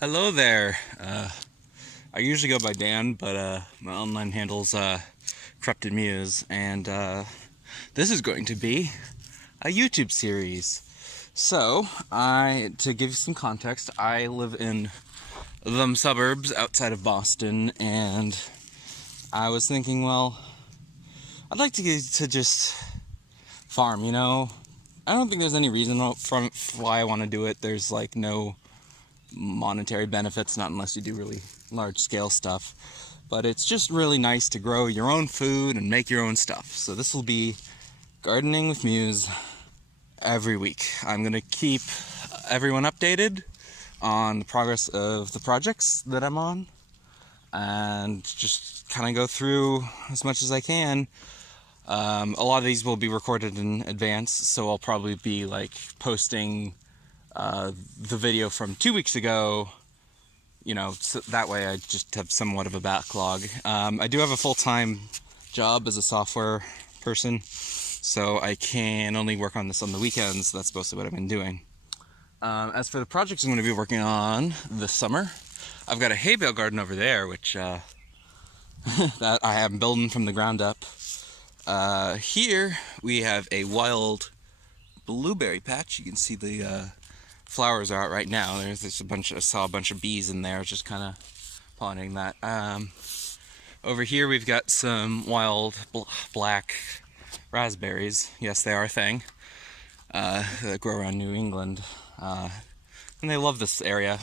Hello there. I usually go by Dan, but my online handle's Corrupted Muse, and this is going to be a YouTube series. So, to give you some context, I live in the suburbs outside of Boston, and I was thinking, well, I'd like to get to just farm, you know? I don't think there's any reason why I want to do it. There's like no monetary benefits, not unless you do really large scale stuff, but it's just really nice to grow your own food and make your own stuff. So this will be gardening with Muse every week. I'm gonna keep everyone updated on the progress of the projects that I'm on and just kind of go through as much as I can. A lot of these will be recorded in advance, so I'll probably be like posting the video from 2 weeks ago, you know, so that way I just have somewhat of a backlog. I do have a full-time job as a software person, so I can only work on this on the weekends. That's mostly what I've been doing. As for the projects I'm going to be working on this summer, I've got a hay bale garden over there, which that I am building from the ground up. Here we have a wild blueberry patch. You can see the flowers are out right now. There's a bunch. I saw a bunch of bees in there, just kind of pollinating that. Over here we've got some wild black raspberries. Yes, they are a thing. That grow around New England, and they love this area.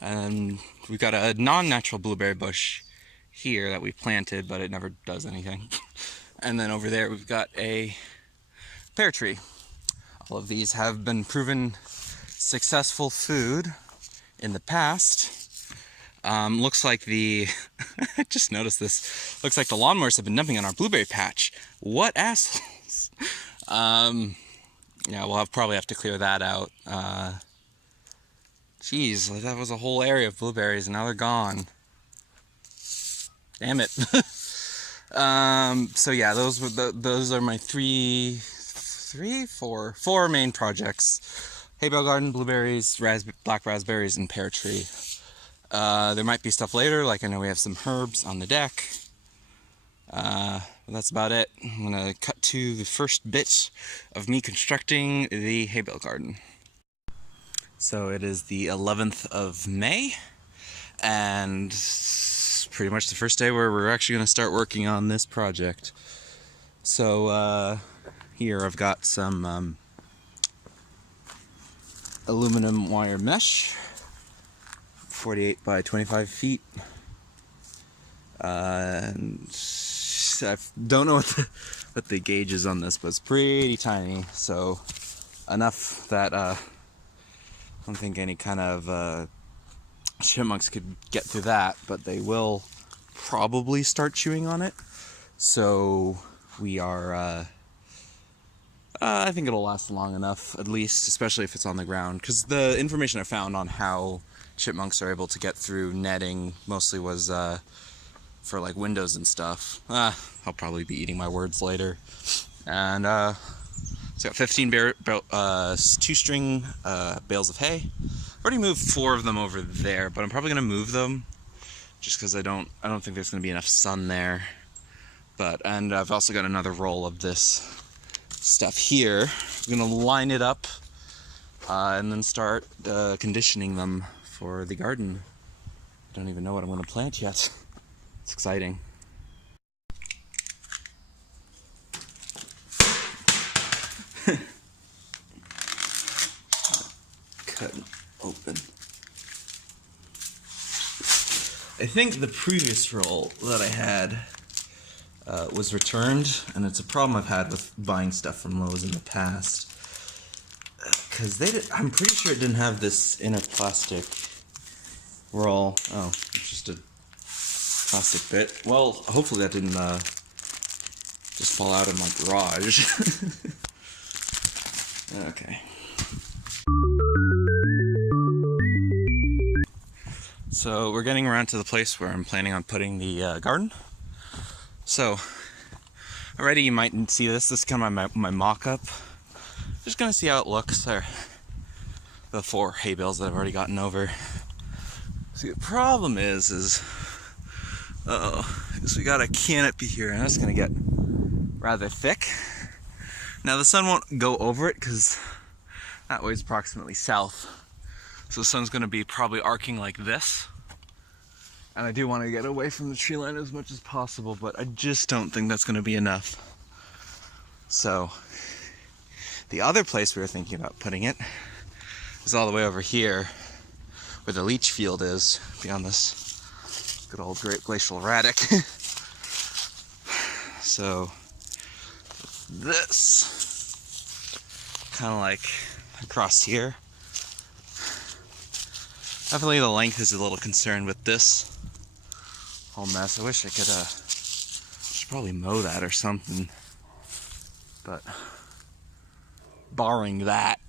We've got a non-natural blueberry bush here that we planted, but it never does anything. And then over there we've got a pear tree. All of these have been proven successful food in the past. Looks like I just noticed this. Looks like the lawnmowers have been dumping on our blueberry patch. What assholes! Yeah, we'll probably have to clear that out. Geez, that was a whole area of blueberries, and now they're gone. Damn it. So yeah, those are my four main projects: hay bale garden, blueberries, black raspberries, and pear tree. There might be stuff later, like I know we have some herbs on the deck. That's about it. I'm gonna cut to the first bit of me constructing the hay bale garden. So it is the 11th of May, and pretty much the first day where we're actually going to start working on this project. So here I've got some aluminum wire mesh, 48 by 25 feet. And I don't know what the gauge is on this, but it's pretty tiny. So enough that I don't think any kind of chipmunks could get through that, but they will probably start chewing on it. So we are I think it'll last long enough, at least, especially if it's on the ground, because the information I found on how chipmunks are able to get through netting mostly was for like windows and stuff. I'll probably be eating my words later. And it's got 15 two-string bales of hay. I've already moved 4 of them over there, but I'm probably gonna move them just because I don't think there's gonna be enough sun there. And I've also got another roll of this stuff here. I'm gonna line it up and then start conditioning them for the garden. I don't even know what I'm gonna plant yet. It's exciting. Cut open. I think the previous roll that I had was returned, and it's a problem I've had with buying stuff from Lowe's in the past. Because I'm pretty sure it didn't have this inner plastic roll. Oh, it's just a plastic bit. Well, hopefully that didn't just fall out of my garage. Okay. So we're getting around to the place where I'm planning on putting the garden. So already you might see this. This is kind of my mock-up. Just gonna see how it looks. There, the 4 hay bales that I've already gotten over. See, the problem is we got a canopy here, and that's gonna get rather thick. Now the sun won't go over it because that way is approximately south. So the sun's gonna be probably arcing like this. And I do want to get away from the tree line as much as possible, but I just don't think that's gonna be enough. So the other place we were thinking about putting it is all the way over here where the leach field is, beyond this good old Great Glacial Erratic. So this, kind of like across here. Definitely the length is a little concerned with this whole mess. I wish I could, should probably mow that or something. But barring that,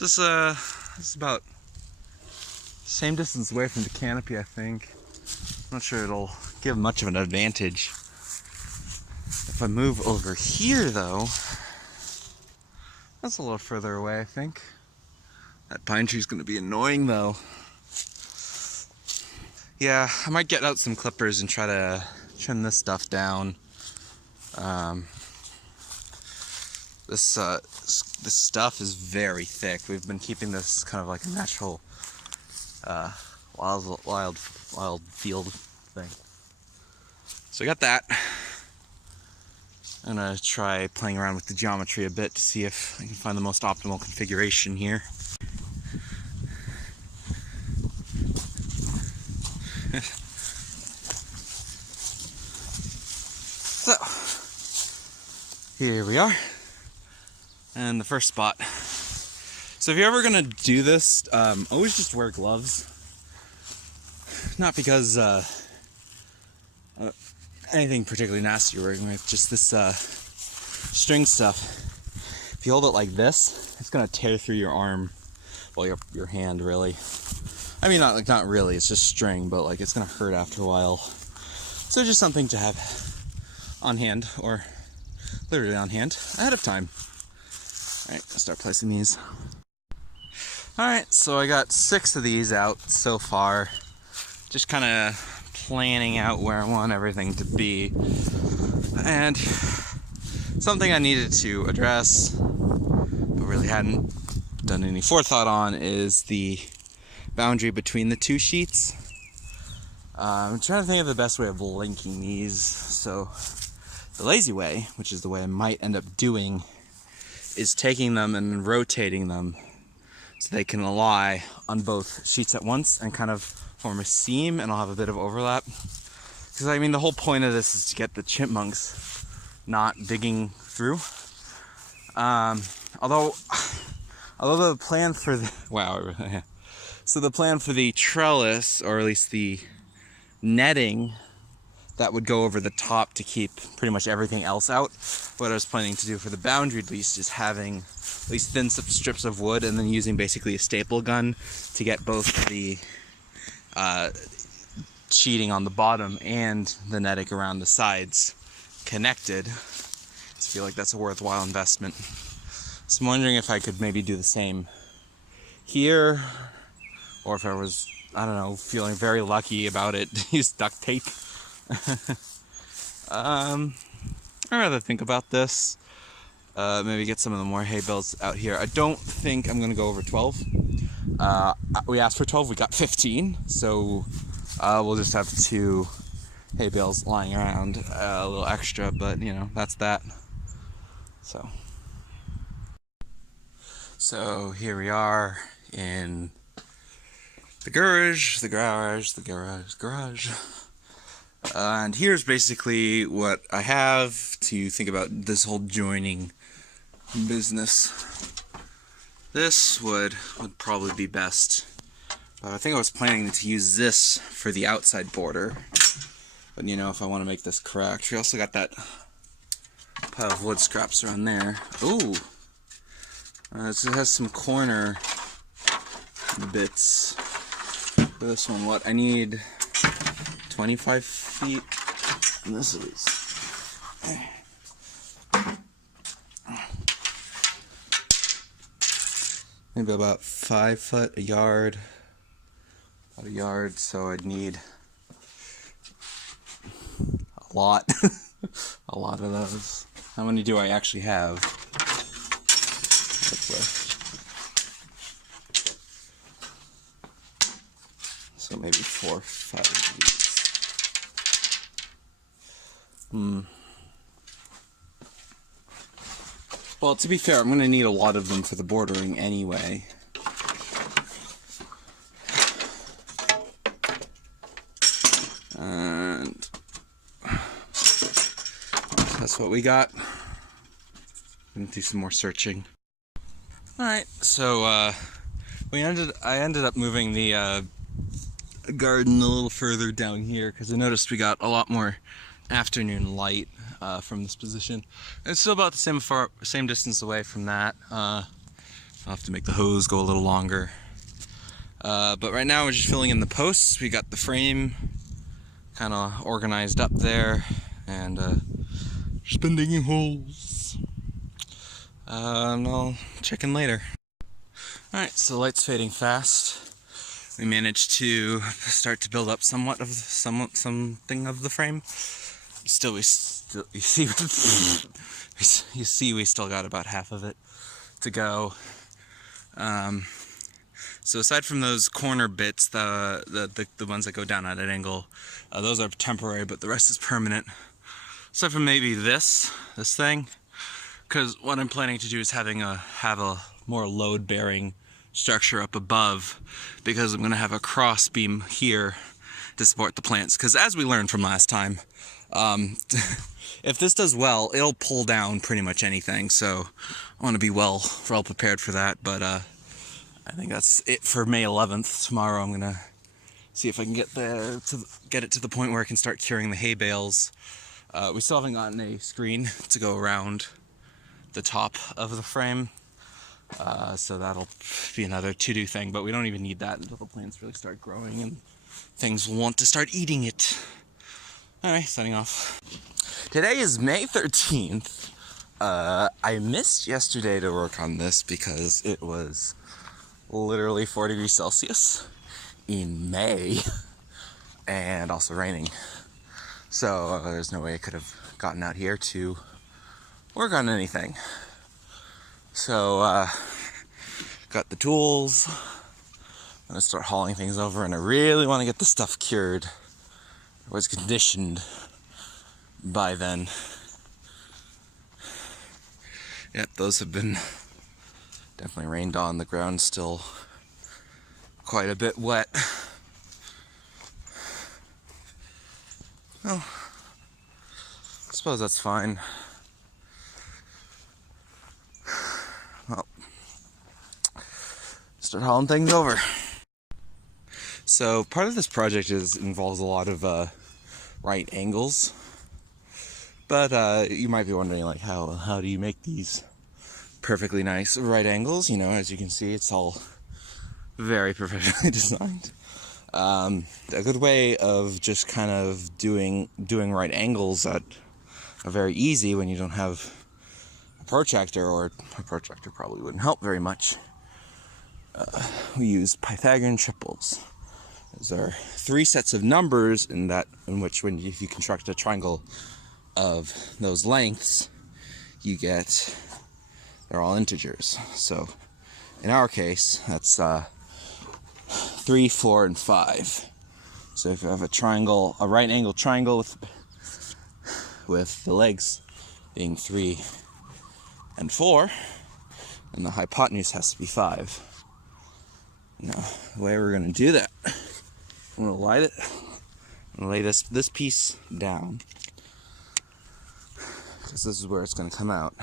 this is about the same distance away from the canopy, I think. I'm not sure it'll give much of an advantage. If I move over here, though, that's a little further away, I think. That pine tree's gonna be annoying, though. Yeah, I might get out some clippers and try to trim this stuff down. This stuff is very thick. We've been keeping this kind of like a natural wild field thing. So I got that. I'm gonna try playing around with the geometry a bit to see if I can find the most optimal configuration here. So here we are, and the first spot. So if you're ever gonna do this, always just wear gloves. Not because anything particularly nasty you're working with, just this string stuff. If you hold it like this, it's gonna tear through your arm, well, your hand, really. I mean, not really. It's just string, but like it's gonna hurt after a while. So just something to have on hand, or literally on hand, ahead of time. All right, let's start placing these. All right, so I got 6 of these out so far. Just kind of planning out where I want everything to be. And something I needed to address, but really hadn't done any forethought on, is the boundary between the 2 sheets. I'm trying to think of the best way of linking these. So the lazy way, which is the way I might end up doing, is taking them and rotating them so they can lie on both sheets at once and kind of form a seam, and I'll have a bit of overlap. Because I mean, the whole point of this is to get the chipmunks not digging through. Although the plan for the so the plan for the trellis, or at least the netting that would go over the top to keep pretty much everything else out, what I was planning to do for the boundary at least is having at least thin strips of wood, and then using basically a staple gun to get both the sheeting on the bottom and the netting around the sides connected. I feel like that's a worthwhile investment. So I'm wondering if I could maybe do the same here, or if I was, I don't know, feeling very lucky about it, use duct tape. I'd rather think about this. Maybe get some of the more hay bales out here. I don't think I'm gonna go over 12. We asked for 12, we got 15, so we'll just have 2 hay bales lying around, a little extra, but you know, that's that. So here we are in the garage. And here's basically what I have to think about this whole joining business. This would probably be best. I think I was planning to use this for the outside border. But you know, if I want to make this correct, we also got that pile of wood scraps around there. Ooh! It has some corner bits for this one. What? I need 25 feet. And this is... maybe about 5 foot, a yard, about a yard, so I'd need a lot, a lot of those. How many do I actually have? What's left? So maybe 4 or 5 of these. Well, to be fair, I'm going to need a lot of them for the bordering anyway. And that's what we got. I'm going to do some more searching. Alright, so I ended up moving the garden a little further down here because I noticed we got a lot more afternoon light from this position. It's still about the same distance away from that. I'll have to make the hose go a little longer. But right now we're just filling in the posts. We got the frame kind of organized up there, and just been digging holes. And I'll check in later. Alright, so the light's fading fast. We managed to start to build up something of the frame. You see we still got about half of it to go. So aside from those corner bits, the ones that go down at an angle, those are temporary, but the rest is permanent. Aside from maybe this thing, because what I'm planning to do is have a more load-bearing structure up above, because I'm going to have a cross beam here to support the plants. Because as we learned from last time, if this does well, it'll pull down pretty much anything. So I want to be well prepared for that. But I think that's it for May 11th. Tomorrow I'm gonna see if I can get it to the point where I can start curing the hay bales. We still haven't gotten a screen to go around the top of the frame. So that'll be another to-do thing, but we don't even need that until the plants really start growing and things will want to start eating it. Alright, signing off. Today is May 13th. I missed yesterday to work on this because it was literally 4 degrees Celsius in May and also raining. So there's no way I could have gotten out here to work on anything. So got the tools. I'm gonna start hauling things over, and I really want to get the stuff cured. It was conditioned by then. Yep, those have been definitely rained on. The ground's still quite a bit wet. Oh, I suppose that's fine. Well, start hauling things over. So part of this project involves a lot of right angles, but you might be wondering, like, how do you make these perfectly nice right angles? You know, as you can see, it's all very professionally designed. A good way of just kind of doing right angles that are very easy when you don't have a protractor, or a protractor probably wouldn't help very much. We use Pythagorean triples. Those are 3 sets of numbers if you construct a triangle of those lengths, they're all integers. So in our case, that's 3, 4, and 5. So if you have a right angle triangle with the legs being 3 and 4, then the hypotenuse has to be 5. Now, the way we're going to do that, I'm going to light it. I'm going to lay this piece down, because this is where it's going to come out.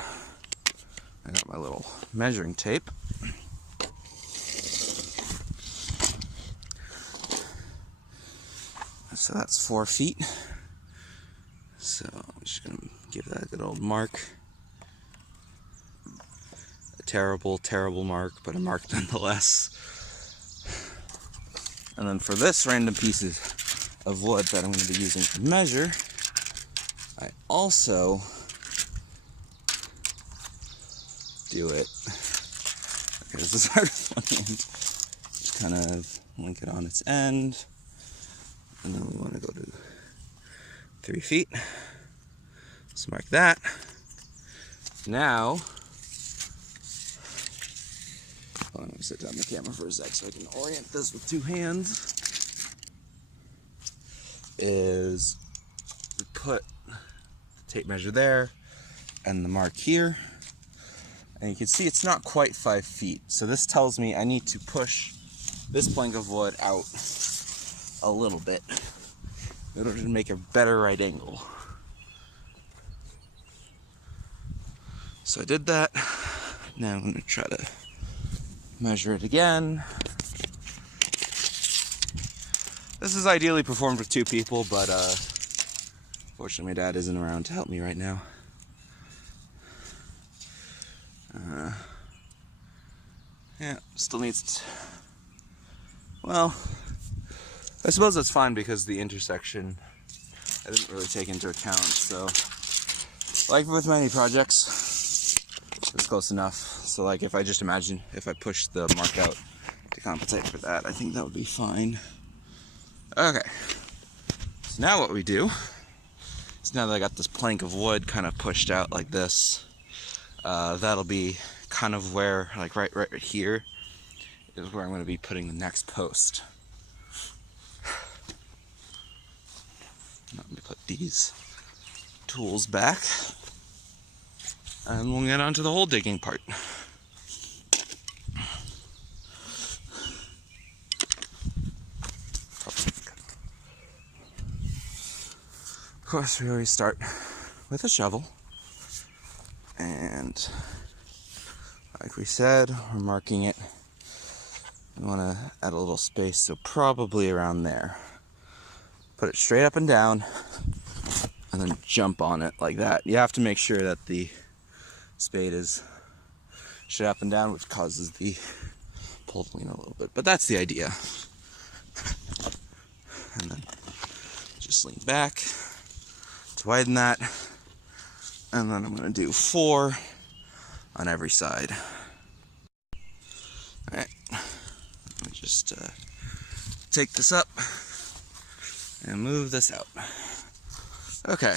I got my little measuring tape. So that's 4 feet. So I'm just going to give that a good old mark. A terrible, terrible mark, but a mark nonetheless. And then for this random piece of wood that I'm going to be using to measure, I also do it. Okay, this is hard to with one hand. Just kind of link it on its end. And then we want to go to 3 feet. Let's mark that. Now, I'm going to sit down the camera for a sec so I can orient this with 2 hands. Is we put the tape measure there and the mark here. And you can see it's not quite 5 feet. So this tells me I need to push this plank of wood out a little bit in order to make a better right angle. So I did that. Now I'm going to try to measure it again. This is ideally performed with 2 people, but fortunately my dad isn't around to help me right now. Yeah, still needs well, I suppose that's fine because the intersection I didn't really take into account, so like with many projects, it's close enough. So like if I just imagine if I push the mark out to compensate for that, I think that would be fine. Okay, so now what we do is now that I got this plank of wood kind of pushed out like this, that'll be kind of where, like right here, is where I'm going to be putting the next post. Let me put these tools back, and we'll get on to the hole digging part. Of course, we always start with a shovel, and like we said, we're marking it. We want to add a little space, so probably around there. Put it straight up and down, and then jump on it like that. You have to make sure that the spade is straight up and down, which causes the pole to lean a little bit. But that's the idea. And then just lean back to widen that. And then I'm going to do 4 on every side. Alright, let me just take this up and move this out. Okay,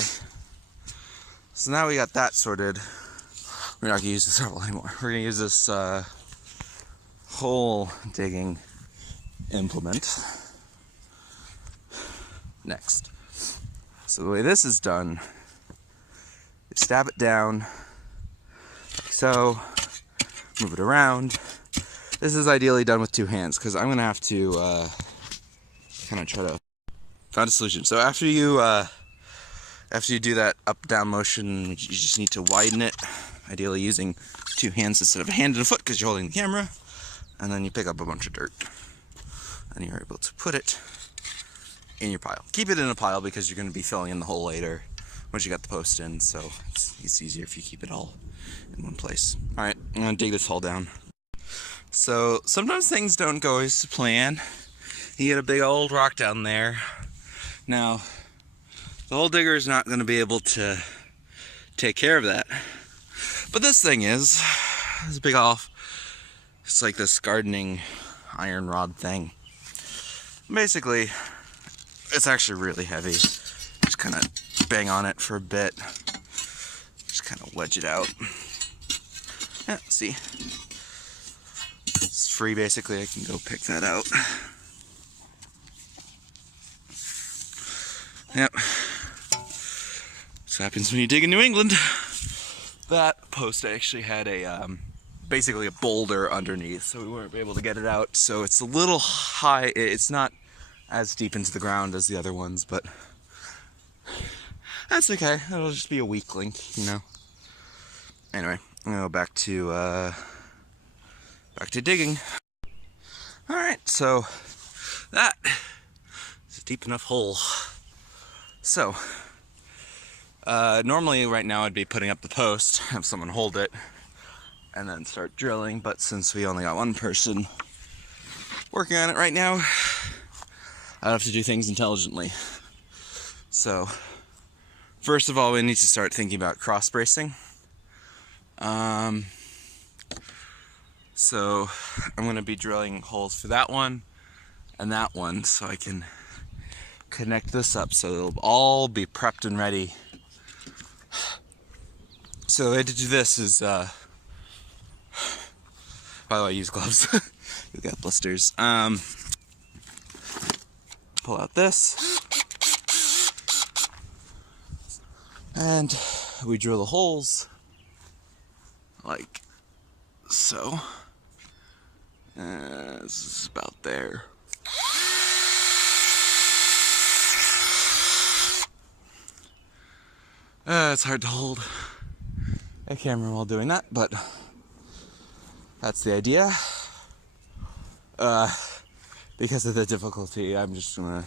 so now we got that sorted. We're not going to use this shovel anymore. We're going to use this hole digging implement next. So the way this is done, you stab it down like so, move it around. This is ideally done with 2 hands because I'm going to have to kind of try to find a solution. So after you do that up-down motion, you just need to widen it, ideally using 2 hands instead of a hand and a foot because you're holding the camera, and then you pick up a bunch of dirt, and you're able to put it in your pile. Keep it in a pile because you're going to be filling in the hole later once you got the post in, so it's easier if you keep it all in one place. Alright, I'm going to dig this hole down. So sometimes things don't go as to plan. You get a big old rock down there. Now, the hole digger is not going to be able to take care of that. But this thing is, it's a big off. It's like this gardening iron rod thing. Basically, it's actually really heavy. Just kind of bang on it for a bit. Just kind of wedge it out. Yeah, see? It's free basically, I can go pick that out. Yep. This happens when you dig in New England. That post actually had a basically a boulder underneath, so we weren't able to get it out. So it's a little high. It's not as deep into the ground as the other ones, but that's okay. It'll just be a weak link, you know. Anyway, I'm gonna go back to digging. All right, so that is a deep enough hole. So, normally right now I'd be putting up the post, have someone hold it, and then start drilling, but since we only got one person working on it right now, I have to do things intelligently. So, first of all, we need to start thinking about cross bracing. So I'm going to be drilling holes for that one and that one so I can connect this up so it'll all be prepped and ready. So the way to do this is, by the way, I use gloves. You got blisters. Pull out this. And we drill the holes like so. This is about there. It's hard to hold a camera while doing that, but that's the idea. Because of the difficulty, I'm just gonna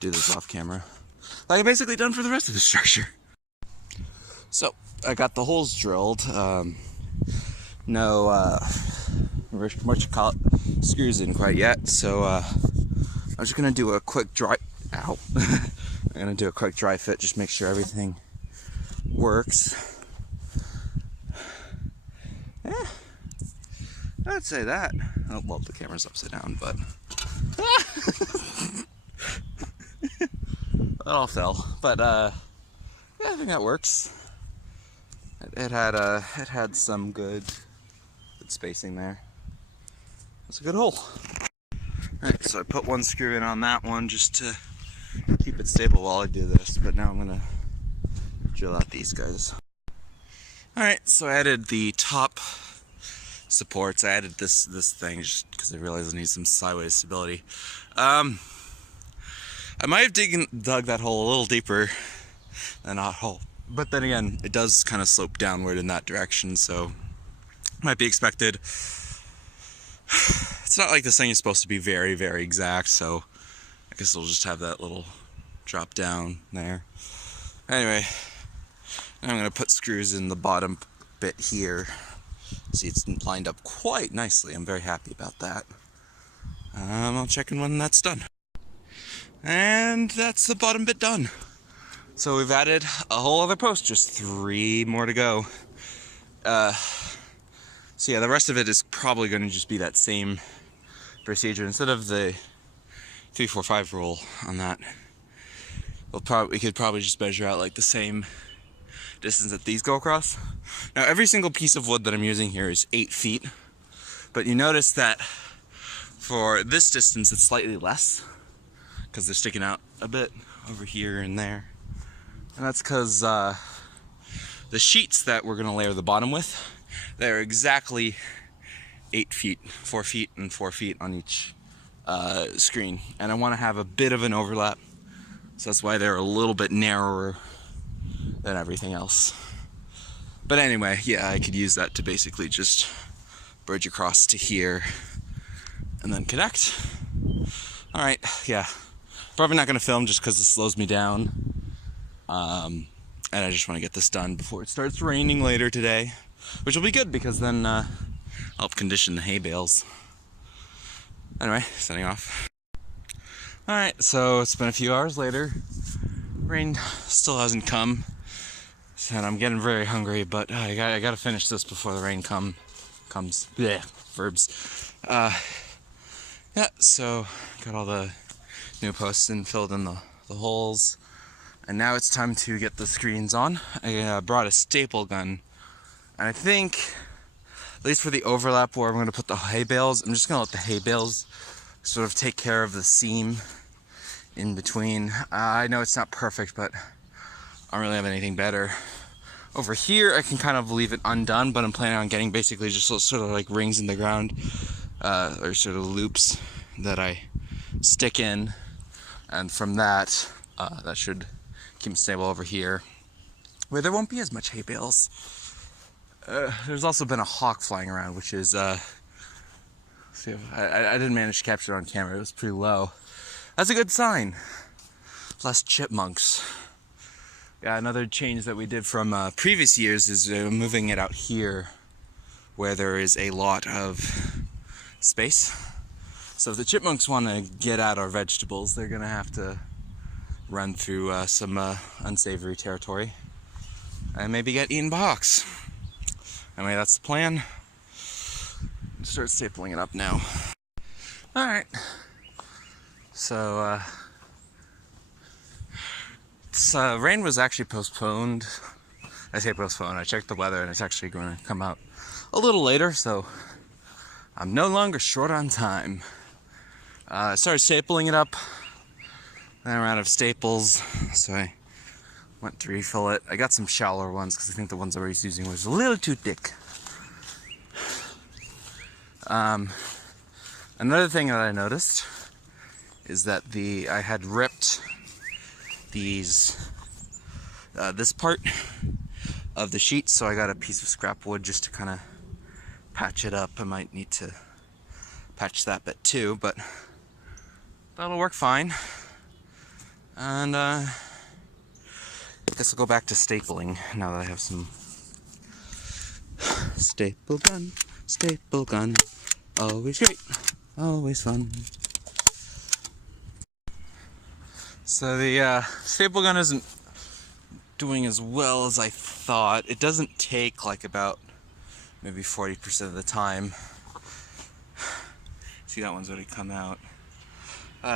do this off camera. Like I'm basically done for the rest of the structure. So I got the holes drilled. No, what you call it, screws in quite yet. So I'm just gonna do a quick dry. Ow! I'm gonna do a quick dry fit, just make sure everything works. Yeah, I'd say that. Oh well, the camera's upside down, but it all fell. But yeah, I think that works. It had some good spacing there. That's a good hole. Alright, so I put one screw in on that one just to keep it stable while I do this, but now I'm gonna drill out these guys. Alright, so I added the top supports. I added this thing just because I realized I need some sideways stability. I might have dug that hole a little deeper than that hole, but then again, it does kind of slope downward in that direction, so might be expected. It's not like this thing is supposed to be very, very exact, so I guess it'll just have that little drop down there. Anyway, now I'm going to put screws in the bottom bit here. See, it's lined up quite nicely. I'm very happy about that. I'll check in when that's done. And that's the bottom bit done. So we've added a whole other post, just 3 more to go. So yeah, the rest of it is probably going to just be that same procedure. Instead of the 3-4-5 rule on that, we could probably just measure out like the same distance that these go across. Now every single piece of wood that I'm using here is 8 feet, but you notice that for this distance it's slightly less because they're sticking out a bit over here and there, and that's because the sheets that we're going to layer the bottom with, they're exactly 8 feet, 4 feet and 4 feet on each screen, and I want to have a bit of an overlap, so that's why they're a little bit narrower than everything else. But anyway, yeah, I could use that to basically just bridge across to here and then connect. Alright, yeah, probably not going to film just because it slows me down, and I just want to get this done before it starts raining later today, which will be good because then I'll help condition the hay bales. Anyway, signing off. Alright, so it's been a few hours later. Rain still hasn't come, and I'm getting very hungry, but I gotta finish this before the rain comes. Blech, verbs. Yeah, so got all the new posts in, filled in the holes, and now it's time to get the screens on. I brought a staple gun, and I think, at least for the overlap where I'm going to put the hay bales, I'm just going to let the hay bales sort of take care of the seam in between. I know it's not perfect, but I don't really have anything better. Over here, I can kind of leave it undone, but I'm planning on getting basically just sort of like rings in the ground, or sort of loops that I stick in, and from that, that should keep them stable over here, where there won't be as much hay bales. There's also been a hawk flying around, which is, see if I didn't manage to capture it on camera. It was pretty low. That's a good sign. Less chipmunks. Yeah, another change that we did from previous years is moving it out here where there is a lot of space. So if the chipmunks want to get at our vegetables, they're going to have to run through some unsavory territory and maybe get eaten by hawks. Anyway, that's the plan. start stapling it up now. Alright. So, rain was actually postponed. I say postponed, I checked the weather and it's actually going to come out a little later, so I'm no longer short on time. I started stapling it up, then I ran out of staples, so I went to refill it. I got some shallower ones because I think the ones I was using was a little too thick. Another thing that I noticed is that I had ripped this part of the sheet, so I got a piece of scrap wood just to kind of patch it up. I might need to patch that bit too, but that'll work fine. And I guess I'll go back to stapling now that I have some staple gun, always great, always fun. So the staple gun isn't doing as well as I thought. It doesn't take like about maybe 40% of the time. See, that one's already come out.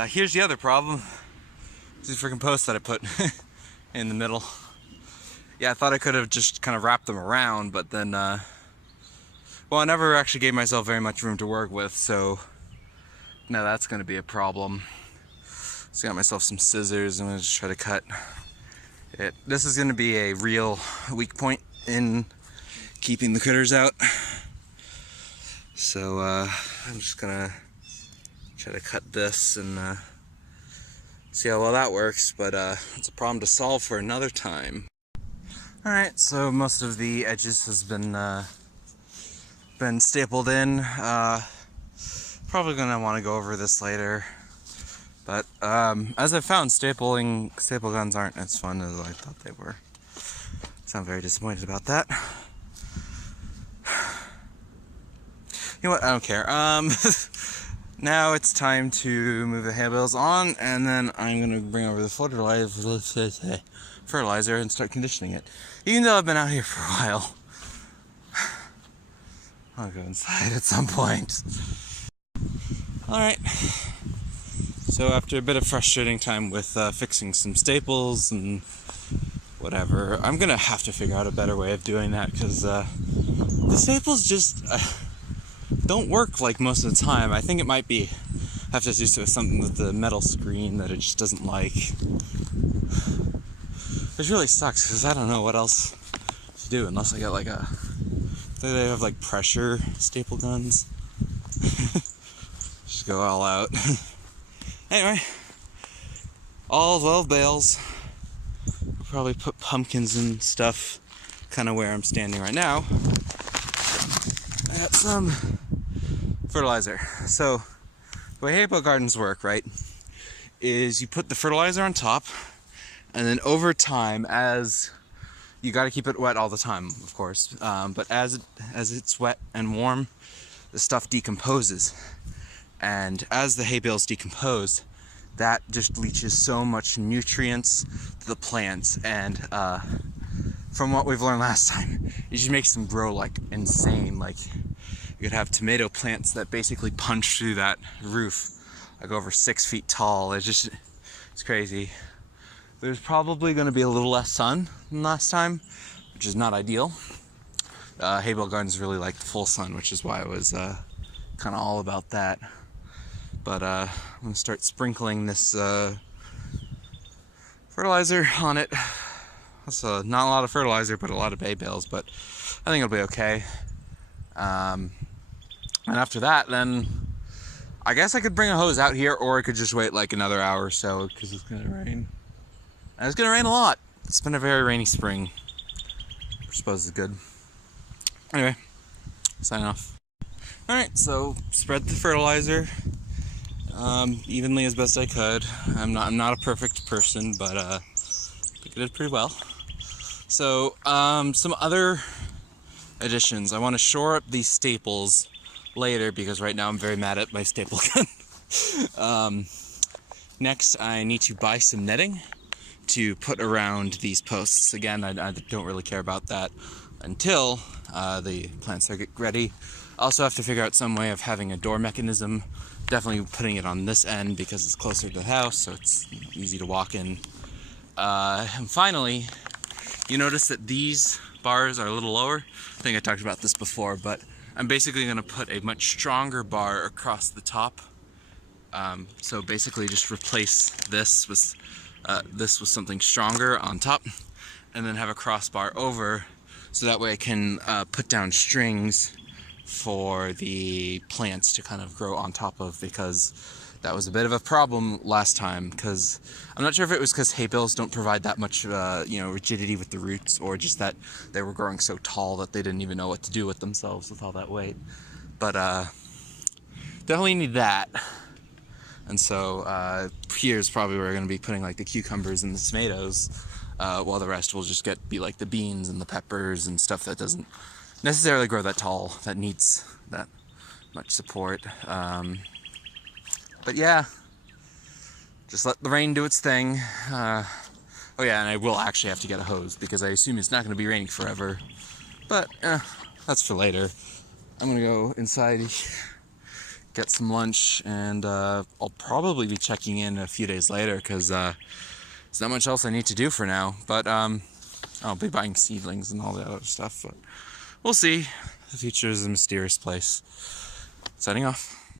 Here's the other problem. These freaking posts that I put in the middle. Yeah, I thought I could have just kind of wrapped them around, but then, well, I never actually gave myself very much room to work with, so now that's going to be a problem. So I got myself some scissors. I'm going to just try to cut it. This is going to be a real weak point in keeping the critters out. So I'm just going to try to cut this and see how well that works, but it's a problem to solve for another time. Alright, so most of the edges has been stapled in. Probably going to want to go over this later. But as I found, staple guns aren't as fun as I thought they were. So I'm very disappointed about that. You know what? I don't care. Now it's time to move the hay bales on, and then I'm going to bring over the fertilizer and start conditioning it. Even though I've been out here for a while, I'll go inside at some point. Alright. So after a bit of frustrating time with fixing some staples and whatever, I'm going to have to figure out a better way of doing that, because the staples just don't work like most of the time. I think it might be have to do something with the metal screen that it just doesn't like. Which really sucks, because I don't know what else to do unless I get like they have like pressure staple guns. Just go all out. Anyway, all 12 bales. I'll probably put pumpkins and stuff kind of where I'm standing right now. I got some fertilizer. So the way hay bale gardens work, right, is you put the fertilizer on top, and then over time, as you got to keep it wet all the time, of course, but as it's wet and warm, the stuff decomposes, and as the hay bales decompose, that just leaches so much nutrients to the plants, and from what we've learned last time, it just makes them grow like insane. Like, you could have tomato plants that basically punch through that roof, like over 6 feet tall. It's crazy. There's probably going to be a little less sun than last time, which is not ideal. Hay bale gardens really like the full sun, which is why I was kind of all about that. But I'm going to start sprinkling this fertilizer on it. That's not a lot of fertilizer, but a lot of hay bales, but I think it'll be okay. And after that, then I guess I could bring a hose out here, or I could just wait like another hour or so, because it's going to rain. And it's going to rain a lot. It's been a very rainy spring. I suppose it's good. Anyway, sign off. Alright, so spread the fertilizer evenly as best I could. I'm not a perfect person, but I think I did pretty well. So, some other additions. I want to shore up these staples later, because right now I'm very mad at my staple gun. Next, I need to buy some netting to put around these posts. Again, I don't really care about that until the plants are ready. Also have to figure out some way of having a door mechanism. Definitely putting it on this end because it's closer to the house, so it's easy to walk in. And finally, you notice that these bars are a little lower. I think I talked about this before, but I'm basically going to put a much stronger bar across the top. So basically just replace this with something stronger on top, and then have a crossbar over, so that way I can put down strings for the plants to kind of grow on top of, because that was a bit of a problem last time, because I'm not sure if it was because hay bales don't provide that much rigidity with the roots, or just that they were growing so tall that they didn't even know what to do with themselves with all that weight. But definitely need that. And so here's probably where we're going to be putting like the cucumbers and the tomatoes, while the rest will just be like the beans and the peppers and stuff that doesn't necessarily grow that tall, that needs that much support. But yeah, just let the rain do its thing. Oh yeah, and I will actually have to get a hose because I assume it's not going to be raining forever. But that's for later. I'm going to go inside, get some lunch, and I'll probably be checking in a few days later because there's not much else I need to do for now. But I'll be buying seedlings and all that other stuff. But we'll see. The future is a mysterious place. Signing off.